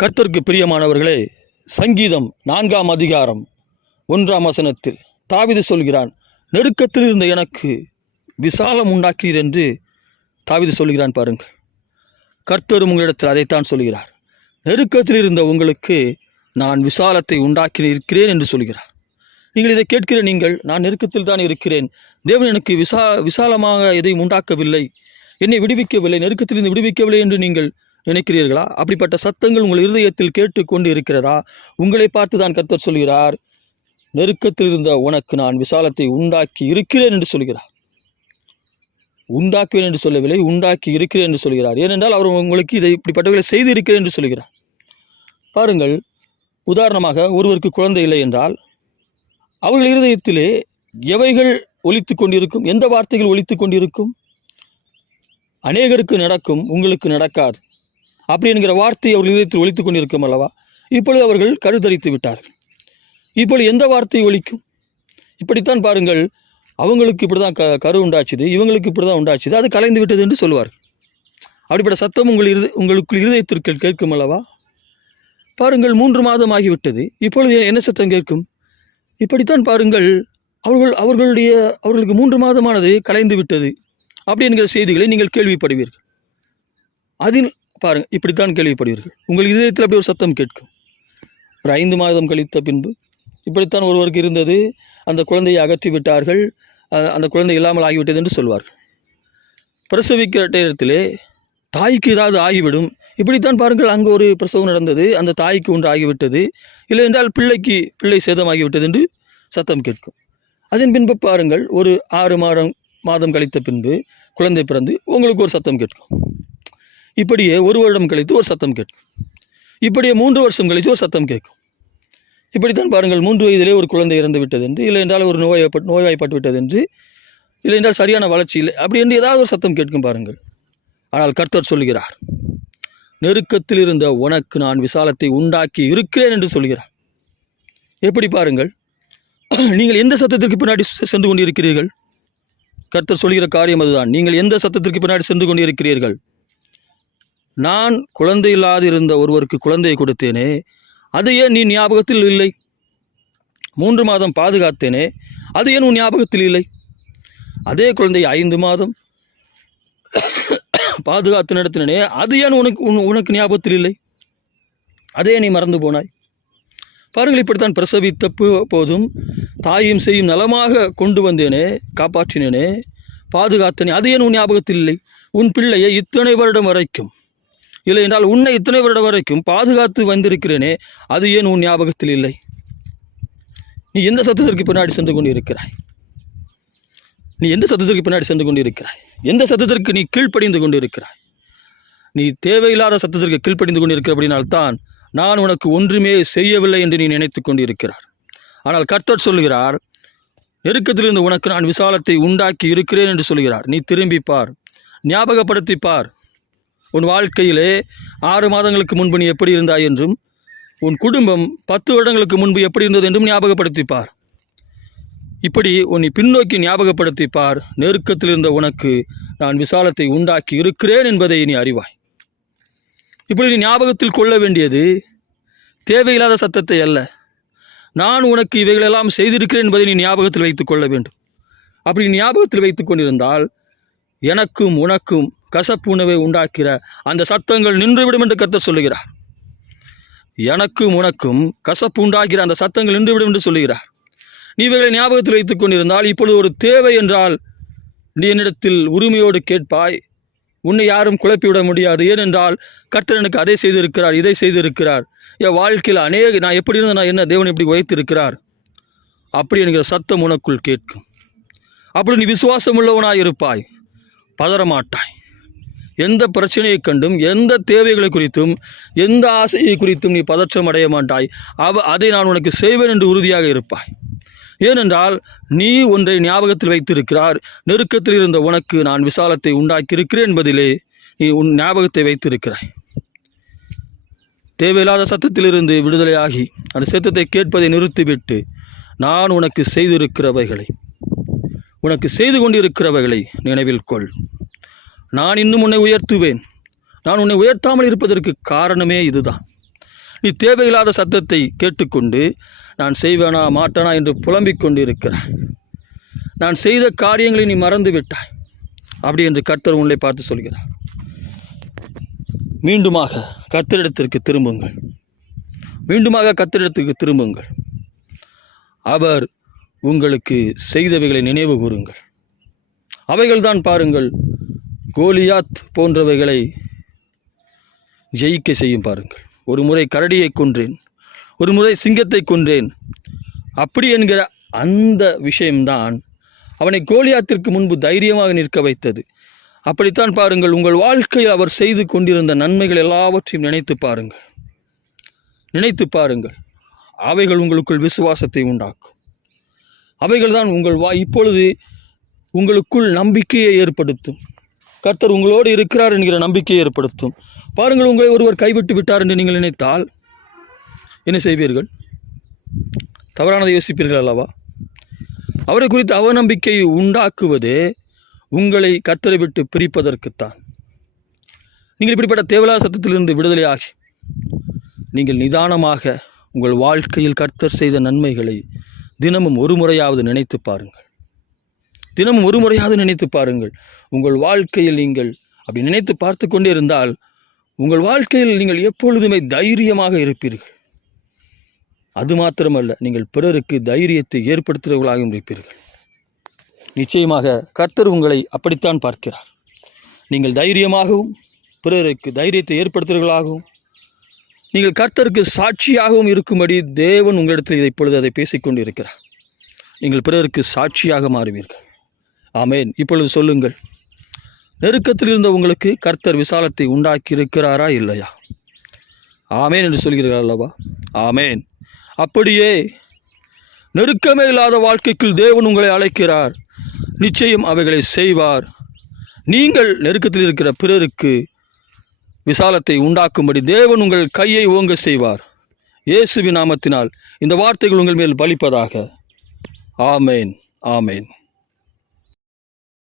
கர்த்தருக்கு பிரியமானவர்களே, சங்கீதம் 4ஆம் அதிகாரம் 1ஆம் வசனத்தில் தாவீது சொல்கிறான், நெருக்கத்தில் இருந்த எனக்கு விசாலம் உண்டாக்கீர் என்று தாவீது சொல்கிறான். பாருங்கள், கர்த்தரும் உங்களிடத்தில் அதைத்தான் சொல்கிறார். நெருக்கத்தில் இருந்த உங்களுக்கு நான் விசாலத்தை உண்டாக்கி இருக்கிறேன் என்று சொல்கிறார். நீங்கள் இதை கேட்கிற நீங்கள், நான் நெருக்கத்தில் தான் இருக்கிறேன், தேவன் எனக்கு விசாலமாக எதையும் உண்டாக்கவில்லை, என்னை விடுவிக்கவில்லை, நெருக்கத்திலிருந்து விடுவிக்கவில்லை என்று நீங்கள் நினைக்கிறீர்களா? அப்படிப்பட்ட சத்தங்கள் உங்கள் இருதயத்தில் கேட்டுக்கொண்டு இருக்கிறதா? உங்களை பார்த்து தான் கர்த்தர் சொல்கிறார், நெருக்கத்தில் இருந்த உனக்கு நான் விசாலத்தை உண்டாக்கி இருக்கிறேன் என்று சொல்கிறார். உண்டாக்குவேன் என்று சொல்லவில்லை, உண்டாக்கி இருக்கிறேன் என்று சொல்கிறார். ஏனென்றால் அவர் உங்களுக்கு இதை இப்படிப்பட்டவர்களை செய்து இருக்கிறேன் என்று சொல்கிறார். பாருங்கள், உதாரணமாக ஒருவருக்கு குழந்தை இல்லை என்றால் அவர்கள் இருதயத்திலே எவைகள் ஒலித்து கொண்டிருக்கும்? எந்த வார்த்தைகள் ஒலித்து கொண்டிருக்கும்? அநேகருக்கு நடக்கும், உங்களுக்கு நடக்காது அப்படி என்கிற வார்த்தை அவர்கள் இதயத்தில் ஒலித்து கொண்டிருக்கும் அல்லவா? இப்பொழுது அவர்கள் கருத்தரித்து விட்டார்கள். இப்பொழுது எந்த வார்த்தை ஒலிக்கும்? இப்படித்தான் பாருங்கள், அவங்களுக்கு இப்படி தான் கரு உண்டாச்சுது, இவங்களுக்கு இப்படி தான் உண்டாச்சுது, அது கலைந்து விட்டது என்று சொல்வார்கள். அப்படிப்பட்ட சத்தம் உங்களுக்குள் இருதயத்திற்கு கேட்கும் அல்லவா? பாருங்கள், 3 மாதம் ஆகிவிட்டது, இப்பொழுது என்ன சத்தம் கேட்கும்? இப்படித்தான் பாருங்கள், அவர்களுக்கு 3 மாதமானது கலைந்து விட்டது அப்படி என்கிற செய்திகளை நீங்கள் கேள்விப்படுவீர்கள். அதில் பாருங்கள், இப்படித்தான் கேள்விப்படுவீர்கள். உங்கள் இதயத்தில் அப்படி ஒரு சத்தம் கேட்கும். ஒரு 5 மாதம் கழித்த பின்பு இப்படித்தான் ஒருவருக்கு இருந்தது, அந்த குழந்தையை அகற்றி விட்டார்கள், அந்த குழந்தை இல்லாமல் ஆகிவிட்டது என்று சொல்வார்கள். பிரசவிக்கிற நேரத்திலே தாய்க்கு ஏதாவது ஆகிவிடும். இப்படித்தான் பாருங்கள், அங்கே ஒரு பிரசவம் நடந்தது, அந்த தாய்க்கு ஒன்று ஆகிவிட்டது, இல்லை என்றால் பிள்ளை சேதமாகிவிட்டது என்று சத்தம் கேட்கும். அதன் பின்பு பாருங்கள், ஒரு 6 மாதம் கழித்த பின்பு குழந்தை பிறந்து உங்களுக்கு ஒரு சத்தம் கேட்கும். இப்படியே 1 வருடம் கழித்து ஒரு சத்தம் கேட்கும். இப்படியே 3 வருஷம் கழித்து ஒரு சத்தம் கேட்கும். இப்படித்தான் பாருங்கள், 3 வயதிலே ஒரு குழந்தை இறந்து விட்டது என்று, இல்லை என்றால் ஒரு நோய்வாய்ப்பட்டு விட்டது என்று, இல்லை என்றால் சரியான வளர்ச்சி இல்லை அப்படி என்று ஏதாவது ஒரு சத்தம் கேட்கும் பாருங்கள். ஆனால் கர்த்தர் சொல்கிறார், நெருக்கத்தில் இருந்த உனக்கு நான் விசாலத்தை உண்டாக்கி இருக்கிறேன் என்று சொல்கிறார். எப்படி பாருங்கள், நீங்கள் எந்த சத்தத்திற்கு பின்னாடி சென்று கொண்டிருக்கிறீர்கள்? கர்த்தர் சொல்கிற காரியம் அதுதான். நீங்கள் எந்த சத்தத்திற்கு பின்னாடி சென்று கொண்டிருக்கிறீர்கள்? நான் குழந்தை இல்லாது இருந்த ஒருவருக்கு குழந்தையை கொடுத்தேனே, அது ஏன் நீ ஞாபகத்தில் இல்லை? 3 மாதம் பாதுகாத்தேனே, அது ஏன் உன் ஞாபகத்தில் இல்லை? அதே குழந்தையை 5 மாதம் பாதுகாத்து நடத்தினே, அது ஏன் உனக்கு ஞாபகத்தில் இல்லை? அதே நீ மறந்து போனாய். பாருங்கள், இப்படித்தான் பிரசவித்த போதும் தாயும் செய்யும் நலமாக கொண்டு வந்தேனே, காப்பாற்றினேனே, பாதுகாத்தனே, அது ஏன் உன் ஞாபகத்தில் இல்லை? உன் பிள்ளையை இத்தனை வருடம் வரைக்கும், இல்லை என்றால் உன்னை இத்தனை வருடம் வரைக்கும் பாதுகாத்து வந்திருக்கிறேனே, அது ஏன் உன் ஞாபகத்தில் இல்லை? நீ எந்த சத்தத்திற்கு பின்னாடி சென்று கொண்டிருக்கிறாய்? நீ எந்த சத்தத்திற்கு பின்னாடி சென்று கொண்டிருக்கிறாய்? எந்த சத்தத்திற்கு நீ கீழ்ப்படிந்து கொண்டிருக்கிறாய்? நீ தேவையில்லாத சத்தத்திற்கு கீழ்ப்படிந்து கொண்டிருக்கிறபடினால்தான் நான் உனக்கு ஒன்றுமே செய்யவில்லை என்று நீ நினைத்து கொண்டிருக்கிறார். ஆனால் கர்த்தர் சொல்கிறார், நெருக்கத்திலிருந்து உனக்கு நான் விசாலத்தை உண்டாக்கி இருக்கிறேன் என்று சொல்கிறார். நீ திரும்பிப்பார், ஞாபகப்படுத்திப்பார். உன் வாழ்க்கையிலே 6 மாதங்களுக்கு முன்பு நீ எப்படி இருந்தாய் என்றும், உன் குடும்பம் 10 வருடங்களுக்கு முன்பு எப்படி இருந்தது என்றும் ஞாபகப்படுத்திப்பார். இப்படி உன்னை பின்னோக்கி ஞாபகப்படுத்திப்பார். நெருக்கத்தில் இருந்த உனக்கு நான் விசாலத்தை உண்டாக்கி இருக்கிறேன் என்பதை நீ அறிவாய். இப்படி நீ ஞாபகத்தில் கொள்ள வேண்டியது தேவையில்லாத சத்தத்தை அல்ல, நான் உனக்கு இவைகளெல்லாம் செய்திருக்கிறேன் என்பதை நீ ஞாபகத்தில் வைத்துக் கொள்ள வேண்டும். அப்படி ஞாபகத்தில் வைத்து கொண்டிருந்தால் எனக்கும் உனக்கும் கசப்பு உணவை உண்டாக்கிற அந்த சத்தங்கள் நின்றுவிடும் என்று கர்த்தர் சொல்லுகிறார். எனக்கும் உனக்கும் கசப்பு உண்டாகிற அந்த சத்தங்கள் நின்றுவிடும் என்று சொல்லுகிறார். நீ இவைகளை ஞாபகத்தில் வைத்துக் கொண்டிருந்தால் இப்பொழுது ஒரு தேவை என்றால் நீ என்னிடத்தில் உரிமையோடு கேட்பாய். உன்னை யாரும் குழப்பிவிட முடியாது. ஏனென்றால் கர்த்தர் எனக்கு அதை செய்திருக்கிறார், இதை செய்திருக்கிறார், என் வாழ்க்கையில் நான் எப்படி இருந்த நான் என்ன தேவன் எப்படி உயர்த்திருக்கிறார் அப்படி என்கிற சத்தம் உனக்குள் கேட்கும். அப்படி நீ விசுவாசம் உள்ளவனாய் இருப்பாய், பதறமாட்டாய். எந்த பிரச்சனையை கண்டும், எந்த தேவைகளை குறித்தும், எந்த ஆசையை குறித்தும் நீ பதற்றம் அடைய மாட்டாய். அதை நான் உனக்கு செய்வேன் என்று உறுதியாக இருப்பாய். ஏனென்றால் நீ ஒன்றை ஞாபகத்தில் வைத்திருக்கிறார். நெருக்கத்தில் இருந்த உனக்கு நான் விசாலத்தை உண்டாக்கியிருக்கிறேன் என்பதிலே நீ உன் ஞாபகத்தை வைத்திருக்கிறாய். தேவையில்லாத சத்தத்திலிருந்து விடுதலையாகி அந்த சத்தத்தை கேட்பதை நிறுத்திவிட்டு, நான் உனக்கு செய்திருக்கிறவைகளை, உனக்கு செய்து கொண்டிருக்கிறவைகளை நினைவில் கொள். நான் இன்னும் உன்னை உயர்த்துவேன். நான் உன்னை உயர்த்தாமல் இருப்பதற்கு காரணமே இதுதான். நீ தேவையில்லாத சத்தத்தை கேட்டுக்கொண்டு நான் செய்வேனா மாட்டேனா என்று புலம்பிக் கொண்டு இருக்கிறாய். நான் செய்த காரியங்களை நீ மறந்து விட்டாய். அப்படி என்று கர்த்தர் உன்னை பார்த்து சொல்கிறார். மீண்டுமாக கர்த்தரிடத்திற்கு திரும்புங்கள். மீண்டுமாக கர்த்தரிடத்திற்கு திரும்புங்கள். அவர் உங்களுக்கு செய்தவைகளை நினைவு கூறுங்கள். அவைகள்தான் பாருங்கள், கோலியாத் போன்றவைகளை ஜெயிக்க செய்யும். பாருங்கள், ஒரு முறை கரடியை கொன்றேன், ஒரு முறை சிங்கத்தை கொன்றேன், அப்படி என்கிற அந்த விஷயம்தான் அவனை கோலியாத்திற்கு முன்பு தைரியமாக நிற்க வைத்தது. அப்படித்தான் பாருங்கள், உங்கள் வாழ்க்கையில் அவர் செய்து கொண்டிருந்த நன்மைகள் எல்லாவற்றையும் நினைத்து பாருங்கள். நினைத்து பாருங்கள். அவைகள் உங்களுக்குள் விசுவாசத்தை உண்டாக்கும். அவைகள் தான் இப்பொழுது உங்களுக்குள் நம்பிக்கையை ஏற்படுத்தும். கர்த்தர் உங்களோடு இருக்கிறார் என்கிற நம்பிக்கையை ஏற்படுத்தும். பாருங்கள், உங்களை ஒருவர் கைவிட்டு விட்டார் என்று நீங்கள் நினைத்தால் என்ன செய்வீர்கள்? தவறானதை யோசிப்பீர்கள் அல்லவா? அவரை குறித்து அவநம்பிக்கையை உண்டாக்குவதே உங்களை கர்த்தரை விட்டு பிரிப்பதற்குத்தான். நீங்கள் இப்படிப்பட்ட தேவலாத சத்தத்திலிருந்து விடுதலையாகி நீங்கள் நிதானமாக உங்கள் வாழ்க்கையில் கர்த்தர் செய்த நன்மைகளை தினமும் ஒரு முறையாவது நினைத்து பாருங்கள். தினமும் ஒரு முறையாவது நினைத்து பாருங்கள். உங்கள் வாழ்க்கையில் நீங்கள் அப்படி நினைத்து பார்த்து கொண்டே இருந்தால் உங்கள் வாழ்க்கையில் நீங்கள் எப்பொழுதுமே தைரியமாக இருப்பீர்கள். அது மாத்திரமல்ல, நீங்கள் பிறருக்கு தைரியத்தை ஏற்படுத்துகிறவர்களாகவும் இருப்பீர்கள். நிச்சயமாக கர்த்தர் உங்களை அப்படித்தான் பார்க்கிறார். நீங்கள் தைரியமாகவும் பிறருக்கு தைரியத்தை ஏற்படுத்துகிறவர்களாகவும் நீங்கள் கர்த்தருக்கு சாட்சியாகவும் இருக்கும்படி தேவன் உங்களிடத்தில் இப்பொழுது அதை பேசிக்கொண்டு இருக்கிறார். நீங்கள் பிறருக்கு சாட்சியாக மாறுவீர்கள். ஆமேன். இப்பொழுது சொல்லுங்கள், நெருக்கத்தில் இருந்த உங்களுக்கு கர்த்தர் விசாலத்தை உண்டாக்கி இருக்கிறாரா இல்லையா? ஆமேன் என்று சொல்கிறீர்கள் அல்லவா? ஆமேன். அப்படியே நெருக்கமே இல்லாத வாழ்க்கைக்குள் தேவன் உங்களை அழைக்கிறார். நிச்சயம் அவைகளை செய்வார். நீங்கள் நெருக்கத்தில் இருக்கிற பிறருக்கு விசாலத்தை உண்டாக்கும்படி தேவன் உங்கள் கையை ஓங்க செய்வார். இயேசுவின் நாமத்தினால் இந்த வார்த்தைகள் உங்கள் மேல் பலிப்பதாக. ஆமேன். ஆமேன்.